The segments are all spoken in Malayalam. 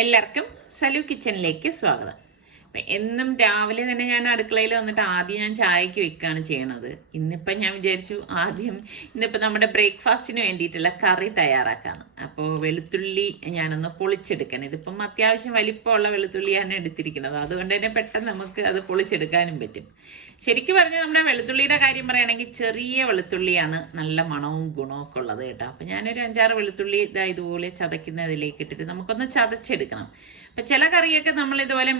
എല്ലാവർക്കും സലു കിച്ചണിലേക്ക് സ്വാഗതം. എന്നും രാവിലെ തന്നെ ഞാൻ അടുക്കളയിൽ വന്നിട്ട് ആദ്യം ഞാൻ ചായക്ക് വെക്കുകയാണ് ചെയ്യണത്. ഇന്നിപ്പം ഞാൻ വിചാരിച്ചു ഇന്നിപ്പോൾ നമ്മുടെ ബ്രേക്ക്ഫാസ്റ്റിന് വേണ്ടിയിട്ടുള്ള കറി തയ്യാറാക്കാണ്. അപ്പോൾ വെളുത്തുള്ളി ഞാനൊന്ന് പൊളിച്ചെടുക്കണം. ഇതിപ്പം അത്യാവശ്യം വലിപ്പമുള്ള വെളുത്തുള്ളിയാണ് എടുത്തിരിക്കുന്നത്. അതുകൊണ്ട് തന്നെ പെട്ടെന്ന് നമുക്ക് അത് പൊളിച്ചെടുക്കാനും പറ്റും. ശരിക്കും പറഞ്ഞാൽ നമ്മുടെ വെളുത്തുള്ളിയുടെ കാര്യം പറയുകയാണെങ്കിൽ ചെറിയ വെളുത്തുള്ളിയാണ് നല്ല മണവും ഗുണവും ഒക്കെ ഉള്ളത് കേട്ടോ. അപ്പം ഞാനൊരു 5-6 വെളുത്തുള്ളി ഇതുപോലെ ചതയ്ക്കുന്നതിലേക്ക് ഇട്ടിട്ട് നമുക്കൊന്ന് ചതച്ചെടുക്കണം. അപ്പം ചില കറിയൊക്കെ നമ്മൾ ഇതുപോലെ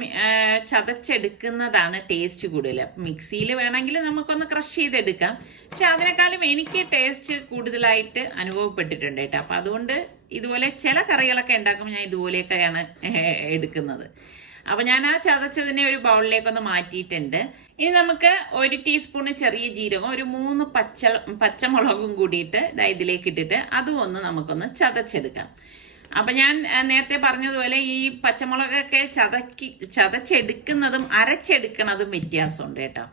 ചതച്ചെടുക്കുന്നതാണ് ടേസ്റ്റ് കൂടുതൽ. മിക്സിയിൽ വേണമെങ്കിൽ നമുക്കൊന്ന് ക്രഷ് ചെയ്തെടുക്കാം. പക്ഷെ അതിനേക്കാളും എനിക്ക് ടേസ്റ്റ് കൂടുതലായിട്ട് അനുഭവപ്പെട്ടിട്ടുണ്ട് കേട്ടോ. അപ്പം അതുകൊണ്ട് ഇതുപോലെ ചില കറികളൊക്കെ ഉണ്ടാക്കുമ്പോൾ ഞാൻ ഇതുപോലെയൊക്കെയാണ് എടുക്കുന്നത്. അപ്പൊ ഞാൻ ആ ചതച്ചതിനെ ഒരു ബൗളിലേക്കൊന്ന് മാറ്റിയിട്ടുണ്ട്. ഇനി നമുക്ക് 1 ടീസ്പൂണ് ചെറിയ ജീരകം, ഒരു 3 പച്ചമുളകും കൂടിയിട്ട് ഇതിലേക്ക് ഇട്ടിട്ട് അതും നമുക്കൊന്ന് ചതച്ചെടുക്കാം. അപ്പൊ ഞാൻ നേരത്തെ പറഞ്ഞതുപോലെ ഈ പച്ചമുളകൊക്കെ ചതച്ചെടുക്കുന്നതും അരച്ചെടുക്കുന്നതും വ്യത്യാസമുണ്ട് കേട്ടോ.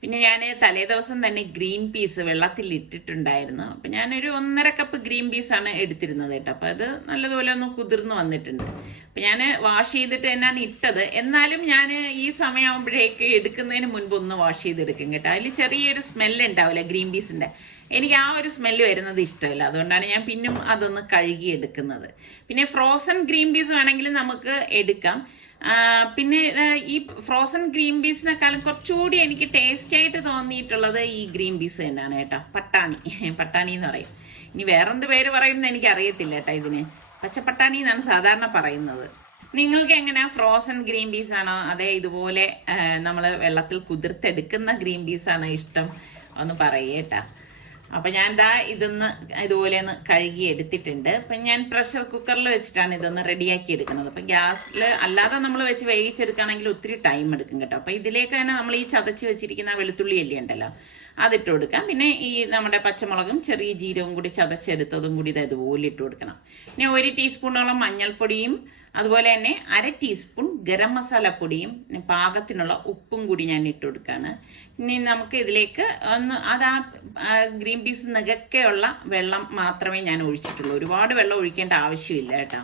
പിന്നെ ഞാൻ തലേ ദിവസം തന്നെ ഗ്രീൻ പീസ് വെള്ളത്തിൽ ഇട്ടിട്ടുണ്ടായിരുന്നു. അപ്പം ഞാനൊരു 1.5 കപ്പ് ഗ്രീൻ പീസാണ് എടുത്തിരുന്നത് കേട്ടോ. അപ്പം അത് നല്ലതുപോലെ ഒന്ന് കുതിർന്ന് വന്നിട്ടുണ്ട്. അപ്പം ഞാൻ വാഷ് ചെയ്തിട്ട് തന്നെയാണ് ഇട്ടത്. എന്നാലും ഞാൻ ഈ സമയമാകുമ്പോഴേക്ക് എടുക്കുന്നതിന് മുൻപ് ഒന്ന് വാഷ് ചെയ്തെടുക്കും കേട്ടോ. അതിൽ ചെറിയൊരു സ്മെല്ല് ഉണ്ടാവില്ല ഗ്രീൻ പീസിൻ്റെ. എനിക്ക് ആ ഒരു സ്മെല്ല് വരുന്നത് ഇഷ്ടമല്ല. അതുകൊണ്ടാണ് ഞാൻ പിന്നും അതൊന്ന് കഴുകി എടുക്കുന്നത്. പിന്നെ ഫ്രോസൺ ഗ്രീൻ പീസ് വേണമെങ്കിൽ നമുക്ക് എടുക്കാം. പിന്നെ ഈ ഫ്രോസൺ ഗ്രീൻ പീസിനെക്കാളും കുറച്ചുകൂടി എനിക്ക് ടേസ്റ്റ് ആയിട്ട് തോന്നിയിട്ടുള്ളത് ഈ ഗ്രീൻ പീസ് തന്നെയാണ് കേട്ടോ. പട്ടാണി എന്ന് പറയും. ഇനി വേറെന്ത് പേര് പറയുമെന്ന് എനിക്ക് അറിയത്തില്ല കേട്ടോ. ഇതിന് പച്ചപ്പട്ടാണി എന്നാണ് സാധാരണ പറയുന്നത്. നിങ്ങൾക്ക് എങ്ങനെയാ, ഫ്രോസൺ ഗ്രീൻ പീസ് ആണോ അതേ ഇതുപോലെ നമ്മൾ വെള്ളത്തിൽ കുതിർത്തെടുക്കുന്ന ഗ്രീൻ പീസ് ആണോ ഇഷ്ടം ഒന്ന് പറയേട്ടാ. അപ്പൊ ഞാൻ ഇതുപോലെ ഒന്ന് കഴുകി എടുത്തിട്ടുണ്ട്. അപ്പൊ ഞാൻ പ്രഷർ കുക്കറിൽ വെച്ചിട്ടാണ് ഇതൊന്ന് റെഡിയാക്കി എടുക്കുന്നത്. അപ്പൊ ഗ്യാസിൽ അല്ലാതെ നമ്മൾ വെച്ച് വേവിച്ചെടുക്കുകയാണെങ്കിൽ ഒത്തിരി ടൈം എടുക്കും കേട്ടോ. അപ്പൊ ഇതിലേക്ക് തന്നെ നമ്മൾ ഈ ചതച്ച് വെച്ചിരിക്കുന്ന വെളുത്തുള്ളി അല്ലി ഉണ്ടല്ലോ അതിട്ട് കൊടുക്കാം. പിന്നെ ഈ നമ്മുടെ പച്ചമുളകും ചെറിയ ജീരകവും കൂടി ചതച്ചെടുത്തതും കൂടി ഇതുപോലെ ഇട്ട് കൊടുക്കണം. പിന്നെ 1 ടീസ്പൂണോളം മഞ്ഞൾപ്പൊടിയും അതുപോലെ തന്നെ 1/2 ടീസ്പൂൺ ഗരം മസാല പൊടിയും പാകത്തിനുള്ള ഉപ്പും കൂടി ഞാൻ ഇട്ട് കൊടുക്കുകയാണ്. ഇനി നമുക്ക് ഇതിലേക്ക് ഗ്രീൻ പീസ് നികക്കെയുള്ള വെള്ളം മാത്രമേ ഞാൻ ഒഴിച്ചിട്ടുള്ളൂ. ഒരുപാട് വെള്ളം ഒഴിക്കേണ്ട ആവശ്യമില്ല കേട്ടോ.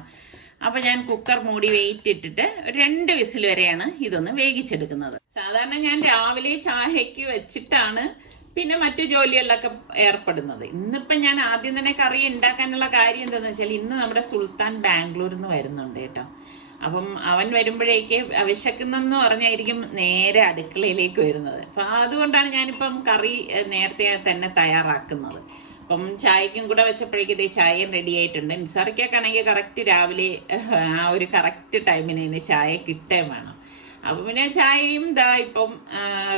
അപ്പൊ ഞാൻ കുക്കർ മൂടി വെയിറ്റ് ഇട്ടിട്ട് 2 വിസിൽ വരെയാണ് ഇതൊന്ന് വേവിച്ചെടുക്കുന്നത്. സാധാരണ ഞാൻ രാവിലെ ചായക്ക് വെച്ചിട്ടാണ് പിന്നെ മറ്റു ജോലികളിലൊക്കെ ഏർപ്പെടുന്നത്. ഇന്നിപ്പം ഞാൻ ആദ്യം തന്നെ കറി ഉണ്ടാക്കാനുള്ള കാര്യം എന്താണെന്ന് വെച്ചാൽ ഇന്ന് നമ്മുടെ സുൽത്താൻ ബാംഗ്ലൂരിൽ നിന്ന് വരുന്നുണ്ട് കേട്ടോ. അപ്പം അവൻ വരുമ്പോഴേക്ക് വിശക്കുന്നെന്ന് പറഞ്ഞായിരിക്കും നേരെ അടുക്കളയിലേക്ക് വരുന്നത്. അപ്പം അതുകൊണ്ടാണ് ഞാനിപ്പം കറി നേരത്തെ തന്നെ തയ്യാറാക്കുന്നത്. അപ്പം ചായക്കും കൂടെ വെച്ചപ്പോഴേക്കും ഇതേ ചായയും റെഡി ആയിട്ടുണ്ട്. നിസാറിക്കാണെങ്കിൽ കറക്റ്റ് രാവിലെ ആ ഒരു കറക്റ്റ് ടൈമിന് ചായ കിട്ടേ വേണം. അപ്പൊ പിന്നെ ചായയും ഇപ്പം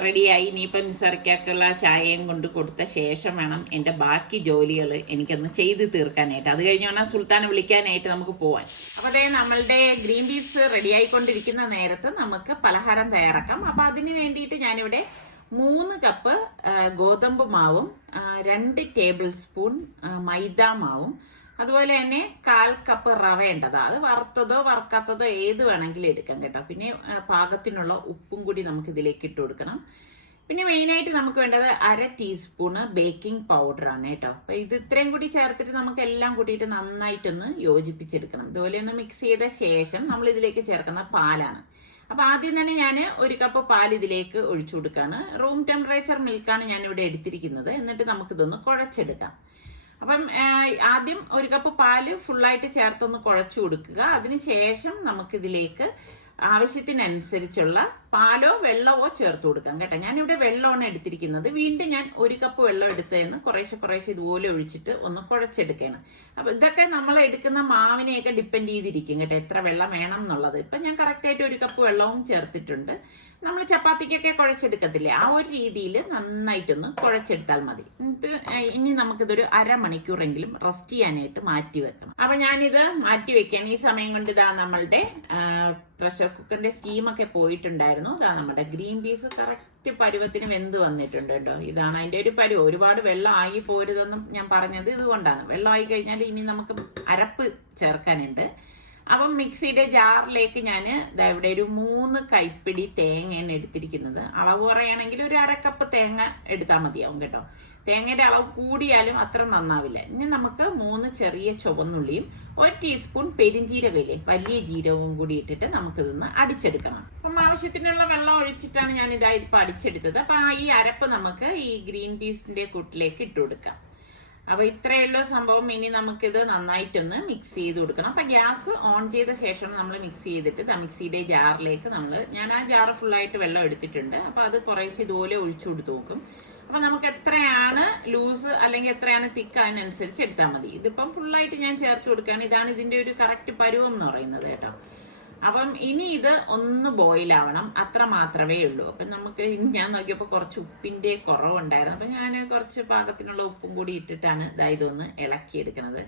റെഡിയായി. ഇനിയിപ്പം നിസാറിക്കുള്ള ചായയും കൊണ്ട് കൊടുത്ത ശേഷം വേണം എൻ്റെ ബാക്കി ജോലികൾ എനിക്കൊന്ന് ചെയ്ത് തീർക്കാനായിട്ട്. അത് കഴിഞ്ഞ് വേണം സുൽത്താനെ വിളിക്കാനായിട്ട് നമുക്ക് പോവാൻ. അപ്പൊ നമ്മളുടെ ഗ്രീൻ പീസ് റെഡി ആയിക്കൊണ്ടിരിക്കുന്ന നേരത്ത് നമുക്ക് പലഹാരം തയ്യാറാക്കാം. അപ്പൊ അതിന് വേണ്ടിയിട്ട് ഞാനിവിടെ 3 കപ്പ് ഗോതമ്പ് മാവും 2 ടേബിൾ സ്പൂൺ മൈദ മാവും അതുപോലെ തന്നെ 1/4 കപ്പ് റവ ഉണ്ടത്. അത് വറുത്തതോ വറുക്കാത്തതോ ഏത് വേണമെങ്കിലും എടുക്കാം കേട്ടോ. പിന്നെ പാകത്തിനുള്ള ഉപ്പും കൂടി നമുക്ക് ഇതിലേക്ക് ഇട്ട് കൊടുക്കണം. പിന്നെ മെയിനായിട്ട് നമുക്ക് വേണ്ടത് 1/2 ടീസ്പൂണ് ബേക്കിംഗ് പൗഡറാണ് കേട്ടോ. അപ്പൊ ഇത് ഇത്രയും കൂടി ചേർത്തിട്ട് നമുക്ക് എല്ലാം കൂട്ടിയിട്ട് നന്നായിട്ടൊന്ന് യോജിപ്പിച്ചെടുക്കണം. ഇതുപോലെ ഒന്ന് മിക്സ് ചെയ്ത ശേഷം നമ്മൾ ഇതിലേക്ക് ചേർക്കുന്ന പാലാണ്. അപ്പൊ ആദ്യം തന്നെ ഞാൻ 1 കപ്പ് പാൽ ഇതിലേക്ക് ഒഴിച്ചു കൊടുക്കുകയാണ്. റൂം ടെമ്പറേച്ചർ മിൽക്കാണ് ഞാൻ ഇവിടെ എടുത്തിരിക്കുന്നത്. എന്നിട്ട് നമുക്കിതൊന്ന് കുഴച്ചെടുക്കാം. അപ്പം ആദ്യം 1 കപ്പ് പാല് ഫുള്ളായിട്ട് ചേർത്തൊന്ന് കുഴച്ചു കൊടുക്കുക. അതിനുശേഷം നമുക്കിതിലേക്ക് ആവശ്യത്തിനനുസരിച്ചുള്ള പാലോ വെള്ളമോ ചേർത്ത് കൊടുക്കാം കേട്ടോ. ഞാനിവിടെ വെള്ളമാണ് എടുത്തിരിക്കുന്നത്. വീണ്ടും ഞാൻ 1 കപ്പ് വെള്ളം എടുത്തതെന്ന് കുറേശ്ശെ ഇതുപോലെ ഒഴിച്ചിട്ട് ഒന്ന് കുഴച്ചെടുക്കുകയാണ്. അപ്പൊ ഇതൊക്കെ നമ്മൾ എടുക്കുന്ന മാവിനെയൊക്കെ ഡിപ്പെൻഡ് ചെയ്തിരിക്കും കേട്ടോ, എത്ര വെള്ളം വേണം എന്നുള്ളത്. ഇപ്പൊ ഞാൻ കറക്റ്റായിട്ട് 1 കപ്പ് വെള്ളവും ചേർത്തിട്ടുണ്ട്. നമ്മൾ ചപ്പാത്തിക്കൊക്കെ കുഴച്ചെടുക്കത്തില്ലേ, ആ ഒരു രീതിയിൽ നന്നായിട്ടൊന്ന് കുഴച്ചെടുത്താൽ മതി. ഇനി നമുക്കിതൊരു 1/2 മണിക്കൂറെങ്കിലും റെസ്റ്റ് ചെയ്യാനായിട്ട് മാറ്റി വെക്കണം. അപ്പൊ ഞാനിത് മാറ്റി വെക്കുകയാണ്. ഈ സമയം കൊണ്ട് നമ്മളുടെ പ്രഷർ കുക്കറിന്റെ സ്റ്റീമൊക്കെ പോയിട്ടുണ്ടായിരുന്നു. നമ്മുടെ ഗ്രീൻ പീസ് കറക്റ്റ് പരുവത്തിന് വെന്ത് വന്നിട്ടുണ്ട് കേട്ടോ. ഇതാണ് അതിന്റെ ഒരു പരുവം. ഒരുപാട് വെള്ളം ആയി പോരുതെന്നും ഞാൻ പറഞ്ഞത് ഇതുകൊണ്ടാണ്. വെള്ളം ആയി കഴിഞ്ഞാൽ ഇനി നമുക്ക് അരപ്പ് ചേർക്കാനുണ്ട്. അപ്പം മിക്സിയുടെ ജാറിലേക്ക് ഞാൻ ഇവിടെ ഒരു 3 കൈപ്പിടി തേങ്ങയാണ് എടുത്തിരിക്കുന്നത്. അളവ് പറയുകയാണെങ്കിൽ ഒരു 1/2 കപ്പ് തേങ്ങ എടുത്താൽ മതിയാവും കേട്ടോ. തേങ്ങയുടെ അളവ് കൂടിയാലും അത്ര നന്നാവില്ല. ഇനി നമുക്ക് 3 ചെറിയ ചുവന്നുള്ളിയും 1 ടീസ്പൂൺ പെരിഞ്ജീരകയില്ലേ, വലിയ ജീരകവും കൂടി ഇട്ടിട്ട് നമുക്കിതൊന്ന് അടിച്ചെടുക്കണം. അപ്പം ആവശ്യത്തിനുള്ള വെള്ളം ഒഴിച്ചിട്ടാണ് ഞാൻ ഇതായിപ്പോൾ അടിച്ചെടുത്തത്. അപ്പം ഈ അരപ്പ് നമുക്ക് ഈ ഗ്രീൻ പീസിന്റെ കൂട്ടിലേക്ക് ഇട്ട് കൊടുക്കാം. അപ്പൊ ഇത്രയുള്ള സംഭവം. ഇനി നമുക്കിത് നന്നായിട്ടൊന്ന് മിക്സ് ചെയ്ത് കൊടുക്കണം. അപ്പൊ ഗ്യാസ് ഓൺ ചെയ്ത ശേഷം നമ്മൾ മിക്സ് ചെയ്തിട്ട് മിക്സിയുടെ ജാറിലേക്ക് ഞാൻ ആ ജാറ് ഫുള്ളായിട്ട് വെള്ളം എടുത്തിട്ടുണ്ട്. അപ്പൊ അത് കുറേശ്ശെ ഇതുപോലെ ഒഴിച്ചു കൊടുത്ത് നോക്കും. അപ്പൊ നമുക്ക് എത്രയാണ് ലൂസ് അല്ലെങ്കിൽ എത്രയാണ് തിക്ക് അതിനനുസരിച്ച് എടുത്താൽ മതി. ഇതിപ്പം ഫുള്ളായിട്ട് ഞാൻ ചേർത്ത് കൊടുക്കുകയാണ്. ഇതാണ് ഇതിന്റെ ഒരു കറക്റ്റ് പരുവം എന്ന് പറയുന്നത് കേട്ടോ. അപ്പം ഇനി ഇത് ഒന്ന് ബോയിൽ ആവണം, അത്ര മാത്രമേ ഉള്ളൂ. അപ്പം നമുക്ക് ഞാൻ നോക്കിയപ്പോൾ കുറച്ച് ഉപ്പിന്റെ കുറവുണ്ടായിരുന്നു. അപ്പം ഞാൻ കുറച്ച് പാകത്തിനുള്ള ഉപ്പും കൂടി ഇട്ടിട്ടാണ് ഇതൊന്ന് ഇളക്കിയെടുക്കുന്നത്.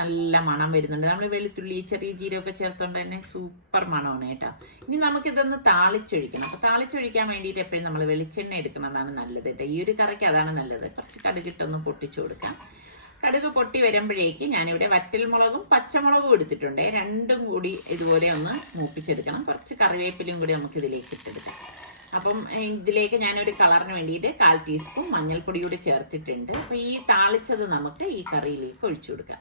നല്ല മണം വരുന്നുണ്ട്. നമ്മൾ വെളുത്തുള്ളി ചെറിയ ജീരകമൊക്കെ ചേർത്തുകൊണ്ട് തന്നെ സൂപ്പർ മണമാണ് കേട്ടോ. ഇനി നമുക്കിതൊന്ന് താളിച്ചൊഴിക്കണം. അപ്പൊ താളിച്ചൊഴിക്കാൻ വേണ്ടിയിട്ട് എപ്പോഴും നമ്മൾ വെളിച്ചെണ്ണ എടുക്കുന്നതാണ് നല്ലത് കേട്ടോ. ഈ ഒരു കറിക്ക് അതാണ് നല്ലത്. കുറച്ച് കടുകിട്ടൊന്ന് പൊട്ടിച്ചു കൊടുക്കാം. കടുക് പൊട്ടി വരുമ്പോഴേക്ക് ഞാനിവിടെ വറ്റൽമുളകും പച്ചമുളകും എടുത്തിട്ടുണ്ട്. രണ്ടും കൂടി ഇതുപോലെ ഒന്ന് മൂപ്പിച്ചെടുക്കണം. കുറച്ച് കറിവേപ്പിലയും കൂടി നമുക്ക് ഇതിലേക്ക് ഇട്ടെടുക്കാം. അപ്പം ഇതിലേക്ക് ഞാനൊരു കളറിന് വേണ്ടിയിട്ട് 1/4 ടീസ്പൂൺ മഞ്ഞൾപ്പൊടി കൂടി ചേർത്തിട്ടുണ്ട്. അപ്പൊ ഈ താളിച്ചത് നമുക്ക് ഈ കറിയിലേക്ക് ഒഴിച്ചു കൊടുക്കാം.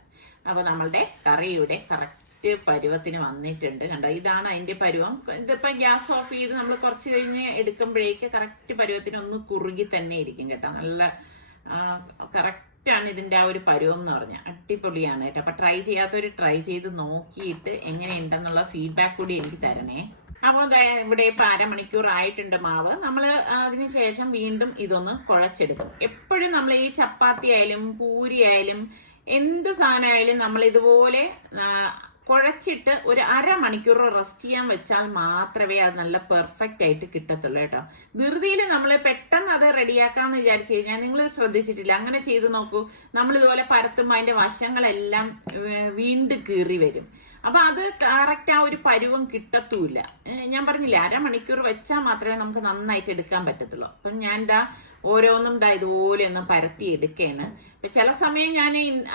അപ്പൊ നമ്മളുടെ കറിയുടെ കറക്റ്റ് പരുവത്തിന് വന്നിട്ടുണ്ട് കണ്ടോ. ഇതാണ് അതിന്റെ പരുവം. ഇതിപ്പോ ഗ്യാസ് ഓഫ് ചെയ്ത് നമ്മൾ കുറച്ച് കഴിഞ്ഞ് എടുക്കുമ്പോഴേക്ക് കറക്റ്റ് പരുവത്തിന് ഒന്ന് കുറുകി തന്നെ ഇരിക്കും കേട്ടോ. നല്ല കറക്റ്റാണ് ഇതിന്റെ ആ ഒരു പരുവം എന്ന് പറഞ്ഞാൽ. അടിപൊളിയാണ് കേട്ടോ. അപ്പൊ ട്രൈ ചെയ്യാത്തവര് ട്രൈ ചെയ്ത് നോക്കിയിട്ട് എങ്ങനെയുണ്ടെന്നുള്ള ഫീഡ്ബാക്ക് കൂടി എനിക്ക് തരണേ. അപ്പോൾ ഇവിടെ ഇപ്പൊ 1/2 മണിക്കൂർ ആയിട്ടുണ്ട് മാവ്. നമ്മൾ അതിനുശേഷം വീണ്ടും ഇതൊന്ന് കുഴച്ചെടുക്കും. എപ്പോഴും നമ്മൾ ഈ ചപ്പാത്തി ആയാലും പൂരി ആയാലും എന്ത് സാധനമായാലും നമ്മൾ ഇതുപോലെ കുഴച്ചിട്ട് ഒരു 1/2 മണിക്കൂർ റെസ്റ്റ് ചെയ്യാൻ വെച്ചാൽ മാത്രമേ അത് നല്ല പെർഫെക്റ്റ് ആയിട്ട് കിട്ടത്തുള്ളൂ കേട്ടോ. ധൃതിയിൽ നമ്മൾ പെട്ടെന്ന് അത് റെഡിയാക്കാന്ന് വിചാരിച്ചു കഴിഞ്ഞാൽ നിങ്ങൾ ശ്രദ്ധിച്ചിട്ടില്ല, അങ്ങനെ ചെയ്ത് നോക്കൂ. നമ്മൾ ഇതുപോലെ പരത്തുമ്പോൾ അതിന്റെ വശങ്ങളെല്ലാം വീണ്ടും കീറി വരും. അപ്പൊ അത് കറക്റ്റ് ആ ഒരു പരുവം കിട്ടത്തൂല്ല. ഞാൻ പറഞ്ഞില്ലേ 1/2 മണിക്കൂർ വെച്ചാൽ മാത്രമേ നമുക്ക് നന്നായിട്ട് എടുക്കാൻ പറ്റത്തുള്ളൂ. അപ്പം ഞാൻ ഓരോന്നും ഇതുപോലെ ഒന്ന് പരത്തി എടുക്കുകയാണ്. അപ്പൊ ചില സമയം ഞാൻ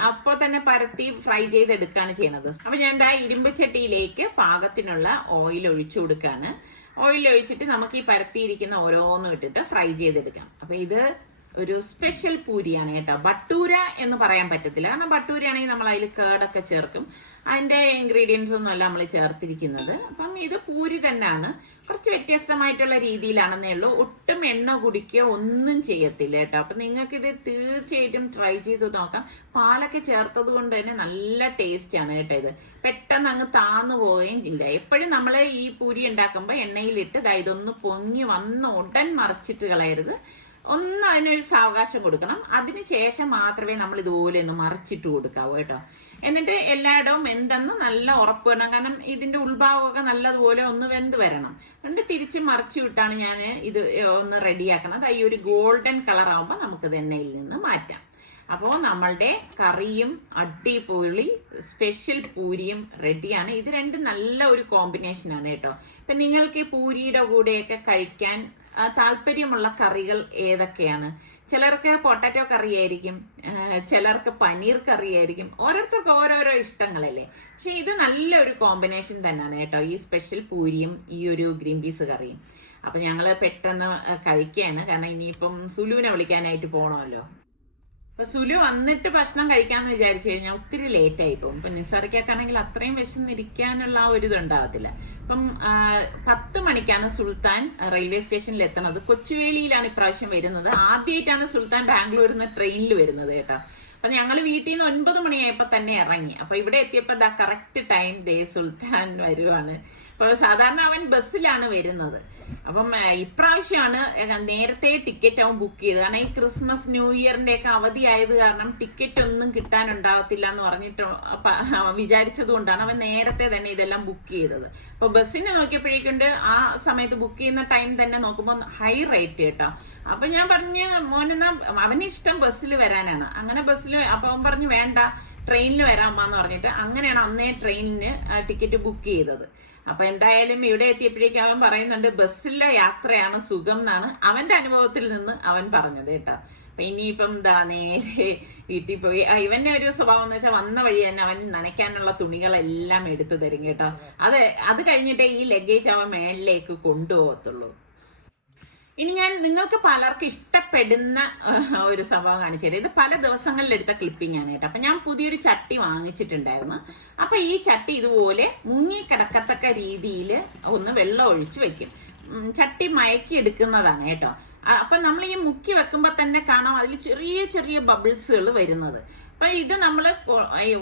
അപ്പോൾ തന്നെ പരത്തി ഫ്രൈ ചെയ്തെടുക്കുകയാണ് ചെയ്യണത്. അപ്പൊ ഞാൻ ഇരുമ്പ് ചട്ടിയിലേക്ക് പാകത്തിനുള്ള ഓയിൽ ഒഴിച്ചു കൊടുക്കുകയാണ്. ഓയിൽ ഒഴിച്ചിട്ട് നമുക്ക് ഈ പരത്തിയിരിക്കുന്ന ഓരോന്നും ഇട്ടിട്ട് ഫ്രൈ ചെയ്തെടുക്കാം. അപ്പൊ ഇത് ഒരു സ്പെഷ്യൽ പൂരിയാണ് കേട്ടോ. ബട്ടൂര എന്ന് പറയാൻ പറ്റത്തില്ല, കാരണം ബട്ടൂരയാണെങ്കിൽ നമ്മൾ അതിൽ കേടൊക്കെ ചേർക്കും. അതിന്റെ ഇൻഗ്രീഡിയൻസ് ഒന്നും അല്ല നമ്മൾ ചേർത്തിരിക്കുന്നത്. അപ്പം ഇത് പൂരി തന്നെയാണ്, കുറച്ച് വ്യത്യസ്തമായിട്ടുള്ള രീതിയിലാണെന്നേ ഉള്ളൂ. ഒട്ടും എണ്ണ കുടിക്കുകയോ ഒന്നും ചെയ്യത്തില്ല കേട്ടോ. അപ്പൊ നിങ്ങൾക്ക് ഇത് തീർച്ചയായിട്ടും ട്രൈ ചെയ്ത് നോക്കാം. പാലൊക്കെ ചേർത്തത് കൊണ്ട് തന്നെ നല്ല ടേസ്റ്റ് ആണ് കേട്ടോ. ഇത് പെട്ടെന്ന് അങ്ങ് താന്നു പോവുകയും ഇല്ല. എപ്പോഴും നമ്മൾ ഈ പൂരി ഉണ്ടാക്കുമ്പോൾ എണ്ണയിലിട്ട് ഇതൊന്ന് പൊങ്ങി വന്ന് ഉടൻ മറിച്ചിട്ട് കളയരുത്. ഒന്ന് അതിനൊരു സാവകാശം കൊടുക്കണം. അതിനുശേഷം മാത്രമേ നമ്മൾ ഇതുപോലെ ഒന്ന് മറിച്ചിട്ട് കൊടുക്കാവൂ കേട്ടോ. എന്നിട്ട് എല്ലായിടവും എന്തെന്ന് നല്ല ഉറപ്പ് വേണം, കാരണം ഇതിന്റെ ഉൾഭാഗമൊക്കെ നല്ലതുപോലെ ഒന്ന് വെന്ത് വരണം. എന്നിട്ട് തിരിച്ച് മറിച്ചു വിട്ടാണ് ഞാൻ ഇത് ഒന്ന് റെഡിയാക്കണം. ഈ ഒരു ഗോൾഡൻ കളർ ആവുമ്പോൾ നമുക്കിത് എണ്ണയിൽ നിന്ന് മാറ്റാം. അപ്പോൾ നമ്മളുടെ കറിയും അടിപൊളി സ്പെഷ്യൽ പൂരിയും റെഡിയാണ്. ഇത് രണ്ടും നല്ല ഒരു കോമ്പിനേഷനാണ് കേട്ടോ. ഇപ്പൊ നിങ്ങൾക്ക് ഈ പൂരിയുടെ കൂടെയൊക്കെ കഴിക്കാൻ താല്പര്യമുള്ള കറികൾ ഏതൊക്കെയാണ്? ചിലർക്ക് പൊട്ടാറ്റോ കറി ആയിരിക്കും, ചിലർക്ക് പനീർ കറി ആയിരിക്കും. ഓരോരുത്തർക്ക് ഓരോരോ ഇഷ്ടങ്ങളല്ലേ. പക്ഷെ ഇത് നല്ലൊരു കോമ്പിനേഷൻ തന്നെയാണ് കേട്ടോ, ഈ സ്പെഷ്യൽ പൂരിയും ഈ ഒരു ഗ്രീൻ പീസ് കറിയും. അപ്പൊ ഞങ്ങള് പെട്ടെന്ന് കഴിക്കുകയാണ്, കാരണം ഇനിയിപ്പം സുലുവിനെ വിളിക്കാനായിട്ട് പോകണമല്ലോ. അപ്പൊ സുലു വന്നിട്ട് ഭക്ഷണം കഴിക്കാന്ന് വിചാരിച്ചു കഴിഞ്ഞാൽ ഒത്തിരി ലേറ്റ് ആയി പോകും. ഇപ്പൊ നിസാറിക്കാണെങ്കിൽ അത്രയും വിശന്നിരിക്കാനുള്ള ആ ഒരു ഇതുണ്ടാവത്തില്ല. ഇപ്പം 10 മണിക്കാണ് സുൽത്താൻ റെയിൽവേ സ്റ്റേഷനിൽ എത്തുന്നത്. കൊച്ചുവേളിയിലാണ് ഇപ്രാവശ്യം വരുന്നത്. ആദ്യമായിട്ടാണ് സുൽത്താൻ ബാംഗ്ലൂരിൽ നിന്ന് ട്രെയിനിൽ വരുന്നത് കേട്ടോ. അപ്പൊ ഞങ്ങൾ വീട്ടിൽ നിന്ന് 9 മണിയായപ്പോ തന്നെ ഇറങ്ങി. അപ്പൊ ഇവിടെ എത്തിയപ്പോ കറക്റ്റ് ടൈം സുൽത്താൻ വരുവാണ്. അപ്പൊ സാധാരണ അവൻ ബസ്സിലാണ് വരുന്നത്. അപ്പം ഇപ്രാവശ്യമാണ് നേരത്തെ ടിക്കറ്റ് അവൻ ബുക്ക് ചെയ്തത്. കാരണം ഈ ക്രിസ്മസ് ന്യൂ ഇയറിന്റെ ഒക്കെ അവധി ആയത് കാരണം ടിക്കറ്റ് ഒന്നും കിട്ടാനുണ്ടാവത്തില്ല എന്ന് പറഞ്ഞിട്ട് വിചാരിച്ചത് കൊണ്ടാണ് അവൻ നേരത്തെ തന്നെ ഇതെല്ലാം ബുക്ക് ചെയ്തത്. അപ്പൊ ബസ്സിനെ നോക്കിയപ്പോഴേക്കൊണ്ട് ആ സമയത്ത് ബുക്ക് ചെയ്യുന്ന ടൈം തന്നെ നോക്കുമ്പോൾ ഹൈ റേറ്റ് കേട്ടോ. അപ്പൊ ഞാൻ പറഞ്ഞു മോനെന്നാ അവന് ഇഷ്ടം ബസ്സിൽ വരാനാണ്. അങ്ങനെ ബസ്സിൽ അപ്പൊ അവൻ പറഞ്ഞു വേണ്ട ട്രെയിനിൽ വരാമെന്ന് പറഞ്ഞിട്ട് അങ്ങനെയാണ് അന്നേ ട്രെയിനിന് ടിക്കറ്റ് ബുക്ക് ചെയ്തത്. അപ്പൊ എന്തായാലും ഇവിടെ എത്തിയപ്പോഴേക്കും അവൻ പറയുന്നുണ്ട് ബസ്സിലെ യാത്രയാണ് സുഖം എന്നാണ് അവന്റെ അനുഭവത്തിൽ നിന്ന് അവൻ പറഞ്ഞത് കേട്ടോ. അപ്പൊ ഇനിയിപ്പം എന്താ നേരെ വീട്ടിൽ പോയി ഇവന്റെ ഒരു സ്വഭാവം എന്ന് വെച്ചാൽ വന്ന വഴി തന്നെ അവൻ നനയ്ക്കാനുള്ള തുണികളെല്ലാം എടുത്തു തരും കേട്ടോ. അത് കഴിഞ്ഞിട്ടേ ഈ ലഗേജ് അവൻ മേളിലേക്ക് കൊണ്ടുപോകത്തുള്ളൂ. ഇനി ഞാൻ നിങ്ങൾക്ക് പലർക്കും ഇഷ്ടപ്പെടുന്ന ഒരു സംഭവം കാണിച്ചു തരാം. ഇത് പല ദിവസങ്ങളിൽ എടുത്ത ക്ലിപ്പിംഗ് ആണ് കേട്ടോ. അപ്പൊ ഞാൻ പുതിയൊരു ചട്ടി വാങ്ങിച്ചിട്ടുണ്ടായിരുന്നു. അപ്പൊ ഈ ചട്ടി ഇതുപോലെ മുങ്ങിക്കിടക്കത്തക്ക രീതിയിൽ ഒന്ന് വെള്ളം ഒഴിച്ച് വെക്കും. ചട്ടി മയക്കി എടുക്കുന്നതാണ് കേട്ടോ. അപ്പൊ നമ്മൾ ഈ മുക്കി വെക്കുമ്പോ തന്നെ കാണാം അതിൽ ചെറിയ ചെറിയ ബബിൾസുകൾ വരുന്നത്. അപ്പൊ ഇത് നമ്മൾ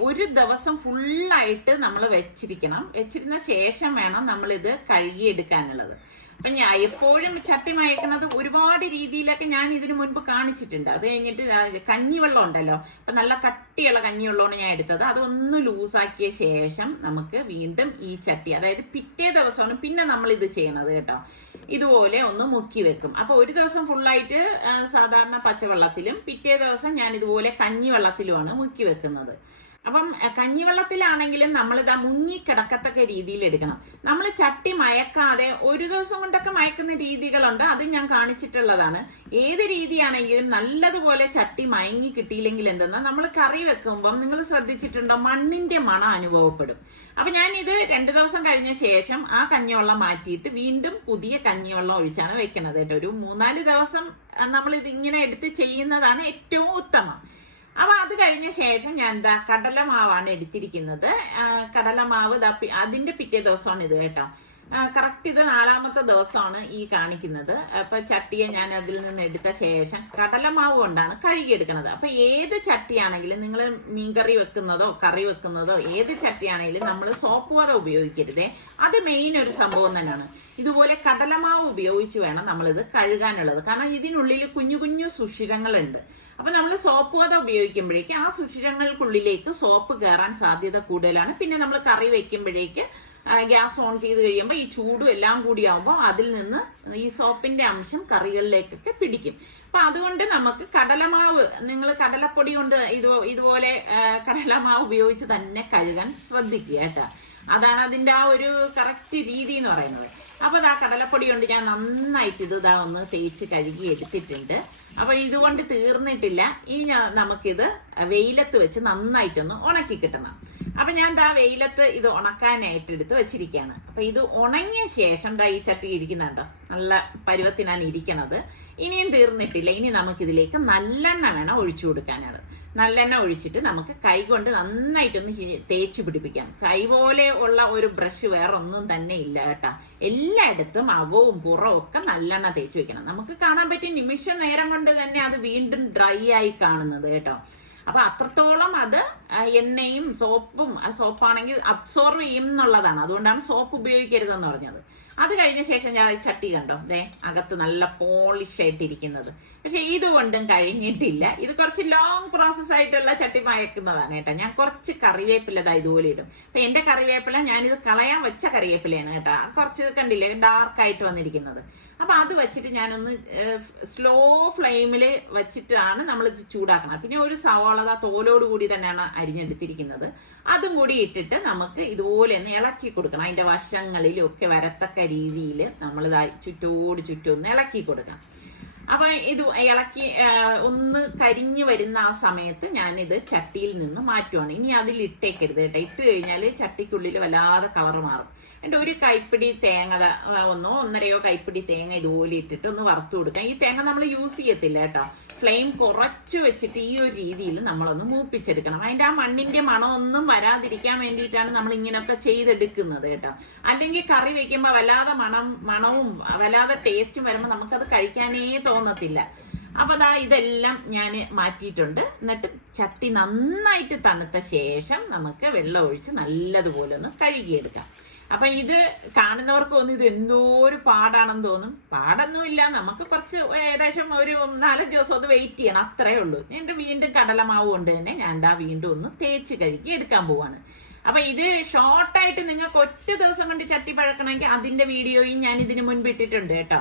ഒരു ദിവസം ഫുള്ളായിട്ട് നമ്മൾ വെച്ചിരുന്ന ശേഷം വേണം നമ്മൾ ഇത് കഴുകിയെടുക്കാനുള്ളത്. അപ്പൊ ഞാൻ എപ്പോഴും ചട്ടി മയക്കുന്നത് ഒരുപാട് രീതിയിലൊക്കെ ഞാൻ ഇതിനു മുൻപ് കാണിച്ചിട്ടുണ്ട്. അത് കഴിഞ്ഞിട്ട് കഞ്ഞിവെള്ളം ഉണ്ടല്ലോ, അപ്പൊ നല്ല കട്ടിയുള്ള കഞ്ഞിവെള്ളമാണ് ഞാൻ എടുത്തത്. അതൊന്ന് ലൂസാക്കിയ ശേഷം നമുക്ക് വീണ്ടും ഈ ചട്ടി, അതായത് പിറ്റേ ദിവസമാണ് പിന്നെ നമ്മൾ ഇത് ചെയ്യണത് കേട്ടോ. ഇതുപോലെ ഒന്ന് മുക്കി വെക്കും. അപ്പൊ ഒരു ദിവസം ഫുള്ളായിട്ട് സാധാരണ പച്ചവെള്ളത്തിലും പിറ്റേ ദിവസം ഞാൻ ഇതുപോലെ കഞ്ഞിവെള്ളത്തിലുമാണ് മുക്കി വെക്കുന്നത്. അപ്പം കഞ്ഞിവെള്ളത്തിലാണെങ്കിലും നമ്മളിതാ മുങ്ങിക്കിടക്കത്തക്ക രീതിയിൽ എടുക്കണം. നമ്മൾ ചട്ടി മയക്കാതെ ഒരു ദിവസം കൊണ്ടൊക്കെ മയക്കുന്ന രീതികളുണ്ട്, അത് ഞാൻ കാണിച്ചിട്ടുള്ളതാണ്. ഏത് രീതിയാണെങ്കിലും നല്ലതുപോലെ ചട്ടി മയങ്ങി കിട്ടിയില്ലെങ്കിൽ എന്തെന്നാൽ നമ്മൾ കറി വെക്കുമ്പം നിങ്ങൾ ശ്രദ്ധിച്ചിട്ടുണ്ടോ, മണ്ണിന്റെ മണം അനുഭവപ്പെടും. അപ്പൊ ഞാൻ ഇത് 2 ദിവസം കഴിഞ്ഞ ശേഷം ആ കഞ്ഞിവെള്ളം മാറ്റിയിട്ട് വീണ്ടും പുതിയ കഞ്ഞിവെള്ളം ഒഴിച്ചാണ് വെക്കുന്നത് കേട്ടോ. ഒരു 3-4 ദിവസം നമ്മൾ ഇതിങ്ങനെ എടുത്ത് ചെയ്യുന്നതാണ് ഏറ്റവും ഉത്തമം. അപ്പൊ അത് കഴിഞ്ഞ ശേഷം ഞാൻ എന്താ കടലമാവാണ് എടുത്തിരിക്കുന്നത്. കടലമാവ് അതിന്റെ പിറ്റേ ദിവസമാണ് ഇത് കേട്ടോ. കറക്റ്റ് ഇത് 4ാമത്തെ ദിവസമാണ് ഈ കാണിക്കുന്നത്. അപ്പൊ ചട്ടിയെ ഞാൻ അതിൽ നിന്ന് എടുത്ത ശേഷം കടലമാവ് കൊണ്ടാണ് കഴുകിയെടുക്കുന്നത്. അപ്പൊ ഏത് ചട്ടിയാണെങ്കിലും നിങ്ങൾ മീൻകറി വെക്കുന്നതോ കറി വെക്കുന്നതോ ഏത് ചട്ടിയാണെങ്കിലും നമ്മൾ സോപ്പ് വാട്ടർ ഉപയോഗിക്കരുതേ. അത് മെയിൻ ഒരു സംഭവം തന്നെയാണ്. ഇതുപോലെ കടലമാവ് ഉപയോഗിച്ച് വേണം നമ്മളിത് കഴുകാനുള്ളത്. കാരണം ഇതിനുള്ളിൽ കുഞ്ഞു കുഞ്ഞു സുഷിരങ്ങളുണ്ട്. അപ്പൊ നമ്മൾ സോപ്പ് വാട്ടർ ഉപയോഗിക്കുമ്പോഴേക്ക് ആ സുഷിരങ്ങൾക്കുള്ളിലേക്ക് സോപ്പ് കയറാൻ സാധ്യത കൂടുതലാണ്. പിന്നെ നമ്മൾ കറി വെക്കുമ്പോഴേക്ക് ഗ്യാസ് ഓൺ ചെയ്ത് കഴിയുമ്പോൾ ഈ ചൂടും എല്ലാം കൂടി ആവുമ്പോൾ അതിൽ നിന്ന് ഈ സോപ്പിന്റെ അംശം കറികളിലേക്കൊക്കെ പിടിക്കും. അപ്പൊ അതുകൊണ്ട് നമുക്ക് കടലമാവ്, നിങ്ങൾ കടലപ്പൊടി കൊണ്ട് ഇതുപോലെ കടലമാവ് ഉപയോഗിച്ച് തന്നെ കഴുകാൻ ശ്രദ്ധിക്കുക കേട്ടോ. അതാണ് അതിന്റെ ആ ഒരു കറക്റ്റ് രീതി എന്ന് പറയുന്നത്. അപ്പൊ ആ കടലപ്പൊടി കൊണ്ട് ഞാൻ നന്നായിട്ട് ഇതാ ഒന്ന് തേച്ച് കഴുകി എടുത്തിട്ടുണ്ട്. അപ്പൊ ഇതുകൊണ്ട് തീർന്നിട്ടില്ല. ഇനി നമുക്കിത് വെയിലത്ത് വെച്ച് നന്നായിട്ടൊന്ന് ഉണക്കി കിട്ടണം. അപ്പൊ ഞാൻ വെയിലത്ത് ഇത് ഉണക്കാനായിട്ട് എടുത്ത് വെച്ചിരിക്കുകയാണ്. അപ്പൊ ഇത് ഉണങ്ങിയ ശേഷം ഈ ചട്ടി ഇരിക്കുന്നുണ്ടോ, നല്ല പരുവത്തിനാണ് ഇരിക്കണത്. ഇനിയും തീർന്നിട്ടില്ല. ഇനി നമുക്കിതിലേക്ക് നല്ലെണ്ണ വേണം ഒഴിച്ചു കൊടുക്കാനാണ്. നല്ലെണ്ണ ഒഴിച്ചിട്ട് നമുക്ക് കൈ കൊണ്ട് നന്നായിട്ടൊന്ന് തേച്ച് പിടിപ്പിക്കാം. കൈ പോലെ ഉള്ള ഒരു ബ്രഷ് വേറെ ഒന്നും തന്നെ ഇല്ല കേട്ടാ. എല്ലായിടത്തും അകവും പുറവും ഒക്കെ നല്ലെണ്ണ തേച്ച് വെക്കണം. നമുക്ക് കാണാൻ പറ്റിയ നിമിഷ നേരം കൊണ്ട് തന്നെ അത് വീണ്ടും ഡ്രൈ ആയി കാണുന്നത് കേട്ടോ. അപ്പൊ അത്രത്തോളം അത് എണ്ണയും സോപ്പാണെങ്കിൽ അബ്സോർവ് ചെയ്യും എന്നുള്ളതാണ്. അതുകൊണ്ടാണ് സോപ്പ് ഉപയോഗിക്കരുതെന്ന് പറഞ്ഞത്. അത് കഴിഞ്ഞ ശേഷം ഞാൻ ചട്ടി കണ്ടോ, അകത്ത് നല്ല പോളിഷ് ആയിട്ടിരിക്കുന്നത്. പക്ഷെ ഇതുകൊണ്ടും കഴിഞ്ഞിട്ടില്ല. ഇത് കുറച്ച് ലോങ് പ്രോസസ് ആയിട്ടുള്ള ചട്ടി മയക്കുന്നതാണ് കേട്ടോ. ഞാൻ കുറച്ച് കറിവേപ്പില ഇതുപോലെ ഇടും. അപ്പൊ എന്റെ കറിവേപ്പില ഞാനിത് കളയാൻ വെച്ച കറിവേപ്പിലയാണ് കേട്ടോ. കുറച്ച് കണ്ടില്ലേ ഡാർക്ക് വന്നിരിക്കുന്നത്. അപ്പൊ അത് വെച്ചിട്ട് ഞാനൊന്ന് സ്ലോ ഫ്ലെയിമിൽ വെച്ചിട്ടാണ് നമ്മൾ ചൂടാക്കണം. പിന്നെ ഒരു സവാള തോലോട് കൂടി തന്നെയാണ് അരിഞ്ഞെടുത്തിരിക്കുന്നത്. അതും കൂടി ഇട്ടിട്ട് നമുക്ക് ഇതുപോലെ ഒന്ന് ഇളക്കി കൊടുക്കണം. അതിന്റെ വശങ്ങളിലും ഒക്കെ വരത്തക്ക രീതിയിൽ നമ്മൾ ചുറ്റോട് ചുറ്റും ഒന്ന് ഇളക്കി കൊടുക്കാം. അപ്പൊ ഇത് ഇളക്കി ഒന്ന് കരിഞ്ഞു വരുന്ന ആ സമയത്ത് ഞാനിത് ചട്ടിയിൽ നിന്ന് മാറ്റുവാണ്. ഇനി അതിൽ ഇട്ടേക്കരുത് കേട്ടോ. ഇട്ട് കഴിഞ്ഞാൽ ചട്ടിക്കുള്ളിൽ വല്ലാതെ കളർ മാറും. എന്നിട്ട് ഒരു കൈപ്പിടി തേങ്ങ 1-1.5 കൈപ്പിടി തേങ്ങ ഇതുപോലെ ഇട്ടിട്ട് ഒന്ന് വറുത്തു കൊടുക്കാം. ഈ തേങ്ങ നമ്മൾ യൂസ് ചെയ്യത്തില്ല കേട്ടോ. ഫ്ലെയിം കുറച്ച് വെച്ചിട്ട് ഈ ഒരു രീതിയിൽ നമ്മളൊന്ന് മൂപ്പിച്ചെടുക്കണം. അതിന്റെ ആ മണ്ണിന്റെ മണമൊന്നും വരാതിരിക്കാൻ വേണ്ടിയിട്ടാണ് നമ്മൾ ഇങ്ങനെയൊക്കെ ചെയ്തെടുക്കുന്നത് കേട്ടോ. അല്ലെങ്കിൽ കറി വെക്കുമ്പോൾ വല്ലാതെ മണവും വല്ലാതെ ടേസ്റ്റും വരുമ്പോൾ നമുക്കത് കഴിക്കാനേ തോന്നത്തില്ല. അപ്പൊ ഇതെല്ലാം ഞാൻ മാറ്റിയിട്ടുണ്ട്. എന്നിട്ട് ചട്ടി നന്നായിട്ട് തണുത്ത ശേഷം നമുക്ക് വെള്ളം ഒഴിച്ച് നല്ലതുപോലെ ഒന്ന് കഴുകിയെടുക്കാം. അപ്പൊ ഇത് കാണുന്നവർക്ക് തോന്നും ഇത് എന്തോ ഒരു പാടാണെന്ന് തോന്നും. പാടൊന്നുമില്ല. നമുക്ക് കുറച്ച് ഏകദേശം ഒരു 4 ദിവസം ഒന്ന് വെയിറ്റ് ചെയ്യണം, അത്രേ ഉള്ളൂ. ഞാൻ വീണ്ടും കടലമാവ് കൊണ്ട് തന്നെ ഞാൻ വീണ്ടും ഒന്ന് തേച്ച് കഴുകി എടുക്കാൻ പോവാണ്. അപ്പൊ ഇത് ഷോർട്ടായിട്ട് നിങ്ങൾക്ക് ഒറ്റ ദിവസം കൊണ്ട് ചട്ടി പഴക്കണമെങ്കിൽ അതിന്റെ വീഡിയോയും ഞാൻ ഇതിന് മുൻപ് ഇട്ടിട്ടുണ്ട് കേട്ടോ.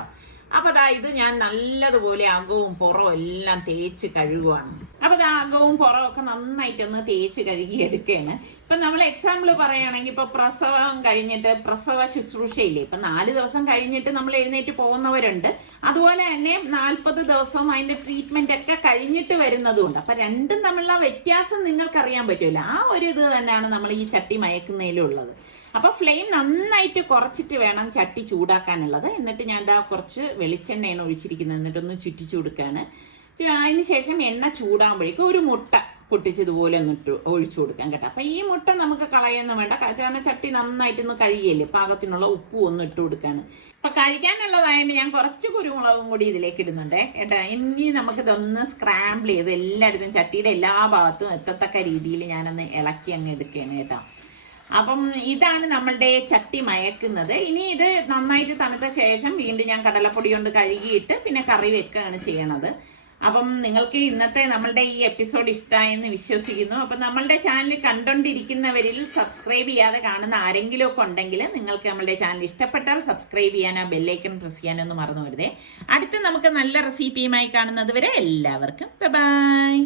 അപ്പൊ ഇത് ഞാൻ നല്ലതുപോലെ അകവും പുറവും എല്ലാം തേച്ച് കഴുകുവാണ്. അപ്പൊ അകവും പുറമൊക്കെ നന്നായിട്ടൊന്ന് തേച്ച് കഴുകി എടുക്കുകയാണ്. ഇപ്പൊ നമ്മൾ എക്സാമ്പിൾ പറയുകയാണെങ്കിൽ ഇപ്പൊ പ്രസവം കഴിഞ്ഞിട്ട് പ്രസവ ശുശ്രൂഷയില്ലേ, ഇപ്പൊ 4 ദിവസം കഴിഞ്ഞിട്ട് നമ്മൾ എഴുന്നേറ്റ് പോകുന്നവരുണ്ട്. അതുപോലെ തന്നെ 40 ദിവസം അതിന്റെ ട്രീറ്റ്മെന്റ് ഒക്കെ കഴിഞ്ഞിട്ട് വരുന്നതുണ്ട്. അപ്പൊ രണ്ടും തമ്മിലുള്ള വ്യത്യാസം നിങ്ങൾക്ക് അറിയാൻ പറ്റൂല. ആ ഒരു ഇത് തന്നെയാണ് നമ്മൾ ഈ ചട്ടി മയക്കുന്നതിലുള്ളത്. അപ്പൊ ഫ്ലെയിം നന്നായിട്ട് കുറച്ചിട്ട് വേണം ചട്ടി ചൂടാക്കാനുള്ളത്. എന്നിട്ട് ഞാൻ എന്താ കുറച്ച് വെളിച്ചെണ്ണയാണ് ഒഴിച്ചിരിക്കുന്നത്. എന്നിട്ടൊന്ന് ചുറ്റിച്ചു കൊടുക്കുകയാണ്. അതിന് ശേഷം എണ്ണ ചൂടാകുമ്പോഴേക്കും ഒരു മുട്ട പൊട്ടിച്ചതുപോലെ ഒന്നിട്ട് ഒഴിച്ചു കൊടുക്കാം കേട്ടോ. അപ്പൊ ഈ മുട്ട നമുക്ക് കളയൊന്നും വേണ്ട, കാരണം ചട്ടി നന്നായിട്ടൊന്ന് കഴുകിയല്ലേ, പാകത്തിനുള്ള ഉപ്പും ഒന്ന് ഇട്ട് കൊടുക്കാണ്. അപ്പൊ കഴിക്കാനുള്ളതായതുകൊണ്ട് ഞാൻ കുറച്ച് കുരുമുളകും കൂടി ഇതിലേക്ക് ഇടുന്നുണ്ട് കേട്ടോ. ഇനി നമുക്കിതൊന്ന് സ്ക്രാമ്പിൾ ചെയ്ത് എല്ലായിടത്തും ചട്ടിയുടെ എല്ലാ ഭാഗത്തും എത്തത്തക്ക രീതിയിൽ ഞാനൊന്ന് ഇളക്കി അങ്ങ് എടുക്കുകയാണ് കേട്ടോ. അപ്പം ഇതാണ് നമ്മളുടെ ചട്ടി മയക്കുന്നത്. ഇനി ഇത് നന്നായിട്ട് തണുത്ത ശേഷം വീണ്ടും ഞാൻ കടലപ്പൊടി കൊണ്ട് കഴുകിയിട്ട് പിന്നെ കറി വെക്കുകയാണ് ചെയ്യണത്. അപ്പം നിങ്ങൾക്ക് ഇന്നത്തെ നമ്മളുടെ ഈ എപ്പിസോഡ് ഇഷ്ടമായെന്ന് വിശ്വസിക്കുന്നു. അപ്പം നമ്മളുടെ ചാനൽ കണ്ടോണ്ടിരിക്കുന്നവരിൽ സബ്സ്ക്രൈബ് ചെയ്യാതെ കാണുന്ന ആരെങ്കിലും ഒക്കെ ഉണ്ടെങ്കിൽ നിങ്ങൾക്ക് നമ്മളുടെ ചാനൽ ഇഷ്ടപ്പെട്ടാൽ സബ്സ്ക്രൈബ് ചെയ്യാൻ, ആ ബെല്ലൈക്കൺ പ്രസ് ചെയ്യാനൊന്നും മറന്നു വരുതേ. അടുത്ത് നമുക്ക് നല്ല റെസിപ്പിയുമായി കാണുന്നത് വരെ എല്ലാവർക്കും ബൈ.